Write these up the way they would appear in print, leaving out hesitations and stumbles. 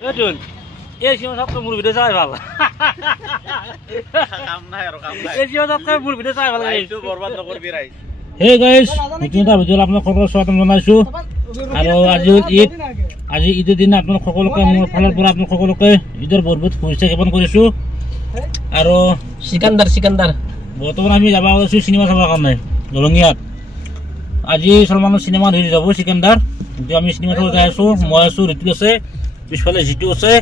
Betul. Sio satu mulu video saya ভাল। কাম নাই আৰু কাম নাই। Sio satu mulu video saya ভাল। এইটো বৰবাদ নকৰবি ৰাই। Hey guys, নতুন এটা ভিডিঅ আপোনাক সকলো স্বাগতম জনাইছো। আৰু আজি ঈদৰ দিনা আপোনাক সকলোকে মোৰ ফালৰ পৰা আপোনাক সকলোকে ঈদৰ বহুত শুভেচ্ছা জ্ঞাপন কৰিছো। আৰু সিকান্দাৰ বৰ্তমান আমি যাব ওলাইছো চিনেমা চাবৰ কাৰণে ৰঙিয়াত। আজি সলমানৰ চিনেমা ধৰি যাব সিকান্দাৰ। কিন্তু আমি চিনেমা চাব যাই আছো। মই আছো ঋতু আছে, পিছফালে জিতু আছে,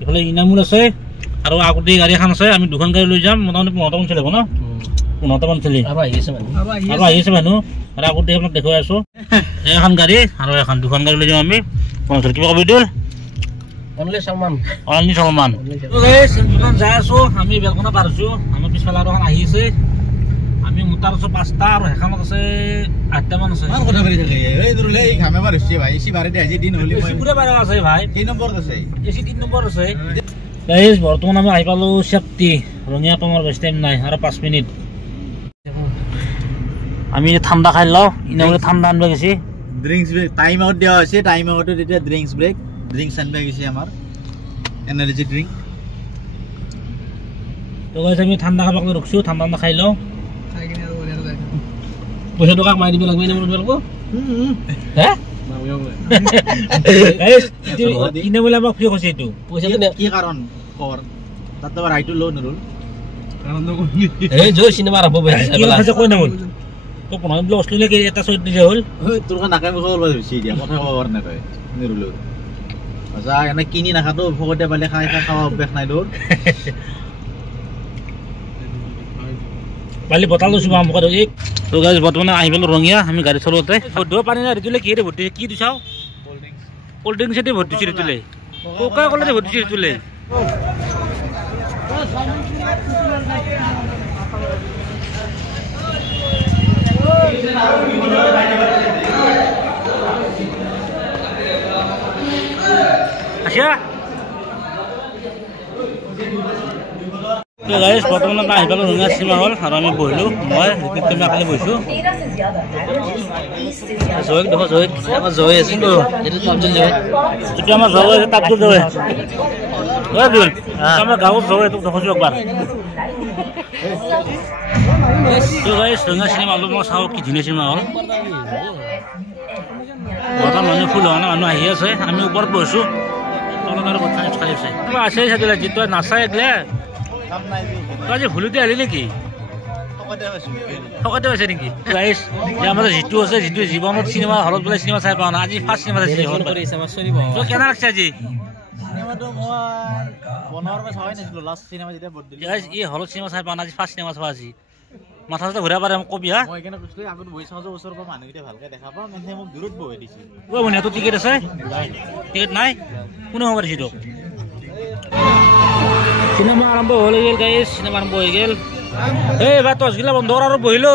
ইফালে ইনামুল আছে আৰু আগতে গাড়ী এখন আছে। আমি দুখন গাড়ী লৈ যাম। মোটামুটি 15টা মান চলিব ন? 15টা মান চলি আৰু আহিছে মানুহ আৰু আগতে আপোনাক দেখুৱাই আছো। এখন গাড়ী আৰু দুখন গাড়ী লৈ যাম আমি। কিবা কবি দিল অনলি সলমান যাই আছো। আমি বেলকনা পাৰছো। আমাৰ পিছফালে আৰু এখন আহি আছে। আমি মোটাৰ আছো 5টা আৰু এখনত আছে 8টা মান আছে। কথা পাতি থাকে এই দৰুলে এই ঘামে বাৰছে ভাই। এসি বাৰে আজি দিন হলি মই পুৰা বাৰ আছে ভাই। 3 নম্বৰ আছে। এসি 3 নম্বৰ আছে। গাইস বৰ্তমান আমি আহি পালো সেপ্তি ৰঙিয়া পামৰ বেছি টাইম নাই আৰু 5 মিনিট। আমি ঠাণ্ডা খাই লও। ইনামলে ঠাণ্ডা আনবা গেছি। ড্ৰিংকস ব্ৰেক টাইম আউট দিয়া আছে। টাইম আউটত এতিয়া ড্ৰিংকস ব্ৰেক ড্ৰিংকস আনবা গেছি আমাৰ এনাৰ্জি ড্ৰিংক। তো গাইস আমি ঠাণ্ডা খাবলৈ ৰখছো। ঠাণ্ডা খাই লও। খাই কিনে আৰু বঢ়িয়া যায়। পইচা টকা মাৰি দিব লাগব ইনামলে লাগব। হে গাইস ইনামলে আমাক ফ্ৰী কৈছে এইটো। পইচা কি কাৰণ কৰ তাত ৰাইটো লো নৰুল কাৰণ এই জো চিনেমা আৰম্ভ হৈ আছে। কি কথা কই নামল তো কোন ব্লগ অস্ট্ৰেলিয়া কে এটা সৈত দিছে হল। তোৰ নাকাই মুখ হল হৈছে দিয়া কথা কব পাৰ না তই নৰুল আচ্ছা এনে কিনি নাখাতো ফকতে পালে খাই খাওয়া অভ্যাস নাই তোৰ। পালি বতাল লৈছো মুখ এই তো গাইস বৰ্তমান আহি গলো ৰঙিয়া। আমি গাড়ী চলাওতে দো পানী না ৰিতুলে কি ৰে ভৰ্তি কি দিছাও কোল্ড ড্ৰিংকস এতে ভৰ্তি ৰিতুলে কোকা কোলা ভৰ্তি ৰিতুলে। আচ্ছা তো গাইস বৰ্তমান আহি পালো ৰঙিয়া চিনেমা হল আৰু আমি বহিলো। মই ৰিপিট কেমেৰা খালি বহিছো। জয় দেখো জয় আমাৰ জয় আছে তো এটো তাবজুল জয় এটো আমাৰ জয় আছে তাবজুল জয় ওই দুল আমাৰ গাঁৱত জয় এটো দেখো একবাৰ। তো গাইস ৰঙিয়া চিনেমা হল মই চাও কি ধুনীয়া চিনেমা হল। বৰ্তমান মানুহ ফুল হোৱা নাই, মানুহ আহি আছে। আমি ওপৰত বহিছো। তলত আৰু কথা খালি আছে আছে চাইলে যিটো নাচাই একলে তই যে ভুলতে আলি নেকি ফকতে হৈছে নেকি? গাইস আমাৰ জিতু আছে। জিতু জীৱনত চিনেমা হলত বোলে চিনেমা চাই পাওঁ না। আজি ফাৰ্ষ্ট চিনেমা চাইছে হল কৰি আছে। তো কেনে লাগছে আজি চিনেমাটো মই বনোৱাৰ পৰা চাই নাছিলো। লাষ্ট চিনেমা যেতিয়া বৰ্ড দিলে গাইস এই হলত চিনেমা চাই পাওঁ না। আজি ফাৰ্ষ্ট চিনেমা চাও। আজি মাথা চাথা ঘূৰা পাৰে মোক কবি হা। মই কেনে কৈছিলো আগত বহি চাও যে ওচৰৰ পৰা মানুহকেইটা ভালকে দেখা পাওঁ মানে মোক দূৰত বহি দিছে। ও বনিয়া তো টিকেট আছে? টিকেট নাই কোনে হ'ব দিছে তো? চিনেমা আৰম্ভ হৈ গেল গাইস। চিনেমা আৰম্ভ হৈ গেল। এই বা টচগিলা বন্ধ কৰ আৰু বহিলো।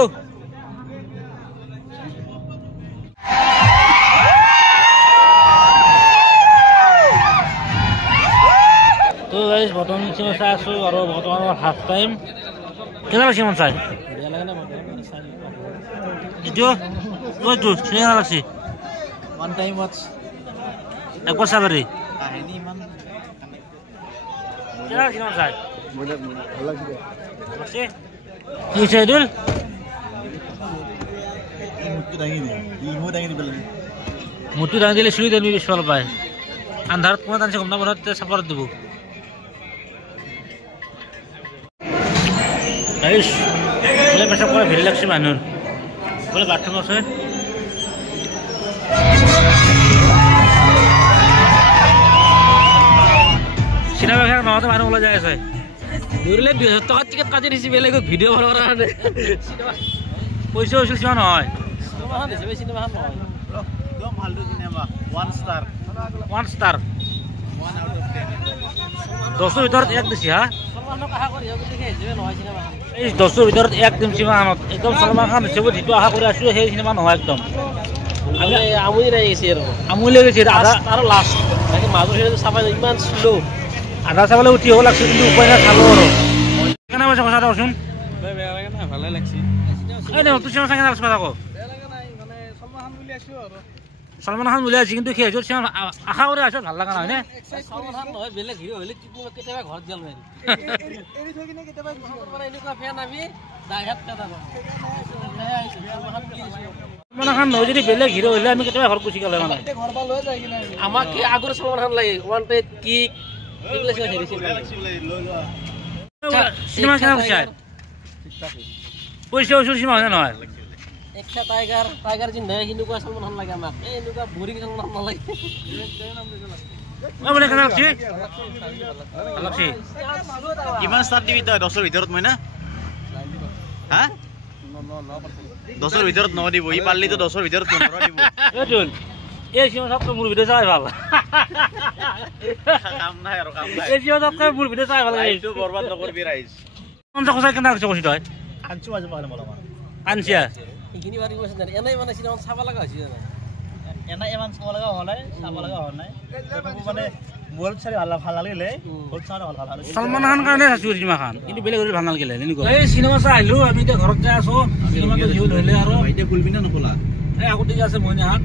তো গাইস বৰ্তমান চিনেমা চাই আছো আৰু বৰ্তমান হাফ টাইম। কেনে লাগছে মন চাই? বেয়া লাগে না এইটো ওইটো চিনেমা লাগছে ওয়ান টাইম ওয়াচ একবার সাবরি কাহিনী ইমান কেনে লাগছে মন চাই? ভাল লাগছে লাগছে কি চাইদুল মুটু দাঙি দি পেলাই মুটু দাঙি দিলে শুই দেবি বিশাল পায়। আন্ধাৰত কোন আনছে গম না বনত সাপোর্ট দিব। গাইস বলে পেশাব করে ভিড় লাগছে মানুষ বলে বাথরুম আছে। সিনেমা খেলা নহতে মানুহ ওলাই যাই আছে। দৌৰিলে 2000 টকা টিকেট কাটি দিছি বেলেগ ভিডিঅ' বনাবৰ কাৰণে। পইচা হৈছিল সিমান নহয়। চিনেমাখন হিচাপে চিনেমাখন নহয় একদম ভালটো cinema 1 star 1 star 1 out of 10 10ৰ ভিতৰত 1 দিছি হা। সলমানক আশা কৰি হিচাপে নহয় চিনেমাখন। এই 10ৰ ভিতৰত 1 দিম চিনেমাখনত। একদম সলমান খান হিচাপে যিটো আশা কৰি আছো সেই চিনেমা নহয় একদম। আমি আমুলি লাগি গৈছে আৰু আমুলি গৈছে আধা আৰু লাষ্ট মানে মাজৰ হেৰি চাবা ইমান স্লো আধা চাবলৈ উঠি হ'ব লাগছে কিন্তু উপায় নাই চালো আৰু কেনে পাইছে কথা কচোন। বেয়া লাগে না ভালে লাগছে। এই ন তুই চিনেমা চাই কেনে লাগছে আকৌ? বেয়া লাগে নাই মানে সলমান খান বুলি আছো আৰু সলমান খান উলিয়াই আছে কিন্তু সেই আশা কৰি আছো ভাল লগা নহয় নে সলমান খান নহয় বেলেগ হিৰো হ'লে কেতিয়াবা ঘৰত গেল মাৰি এৰি থৈ কিনে কেতিয়াবা মানে এনেকুৱা ফেন আমি ডাইহাত পেদা সলমান খান নহয় যদি বেলেগ হিৰো হ'লে আমি কেতিয়াবা ঘৰত গুচি গ'লে মানে আমাক কি আগৰ সলমান খান লাগে ওৱান টেট কিক এইবিলাক চিনেমা কেনে কৈছে পইচা ওচৰ চিনেমা হয়নে নহয় একটা টাইগাৰ যি নাই সেনেকুৱা সলমান খান লাগে আমাক এই এনেকুৱা বৰিং সলমান খান নালাগে মানে কেনে লাগছে ভাল লাগছে কিমান ষ্টাৰ দিবি তই 10ৰ ভিতৰত মই না হা 10ৰ ভিতৰত 9 দিব ই পাৰলি তো 10ৰ ভিতৰত 15 দিব এইটোন এই চিনেমা সবকৈ মোৰ ভিডিঅ' চাই ভাল কাম নাই আৰু কাম নাই এই চিনেমা সবকৈ মোৰ ভিডিঅ' চাই ভাল লাগে এইটো বৰবাদ নকৰবি ৰাইজ পঞ্চাছ সঁচাই কেনে লাগছে কৈছে তই আনছো আজি পালে মলা আনছিয়া সেইখিনি বাৰী কৈছে জানে এনেই মানে চিনেমা চাব লগা হৈছে জানে এনা ইমান চাব লগা হোৱা নাই চাব লগা হোৱা নাই মানে মোবাইল চাই ভাল লাগিলে বহুত চাই ভাল ভাল সলমান খান কাৰণে চাইছোঁ চিনেমাখন কিন্তু বেলেগ ভাল নালাগিলে এনেকুৱা এই চিনেমা চাই আহিলোঁ আমি এতিয়া ঘৰত যাই আছোঁ চিনেমাটো ভিউ ধৰিলে আৰু এতিয়া খুলবি না নখোলা এই আগতে আছে মইনাহাট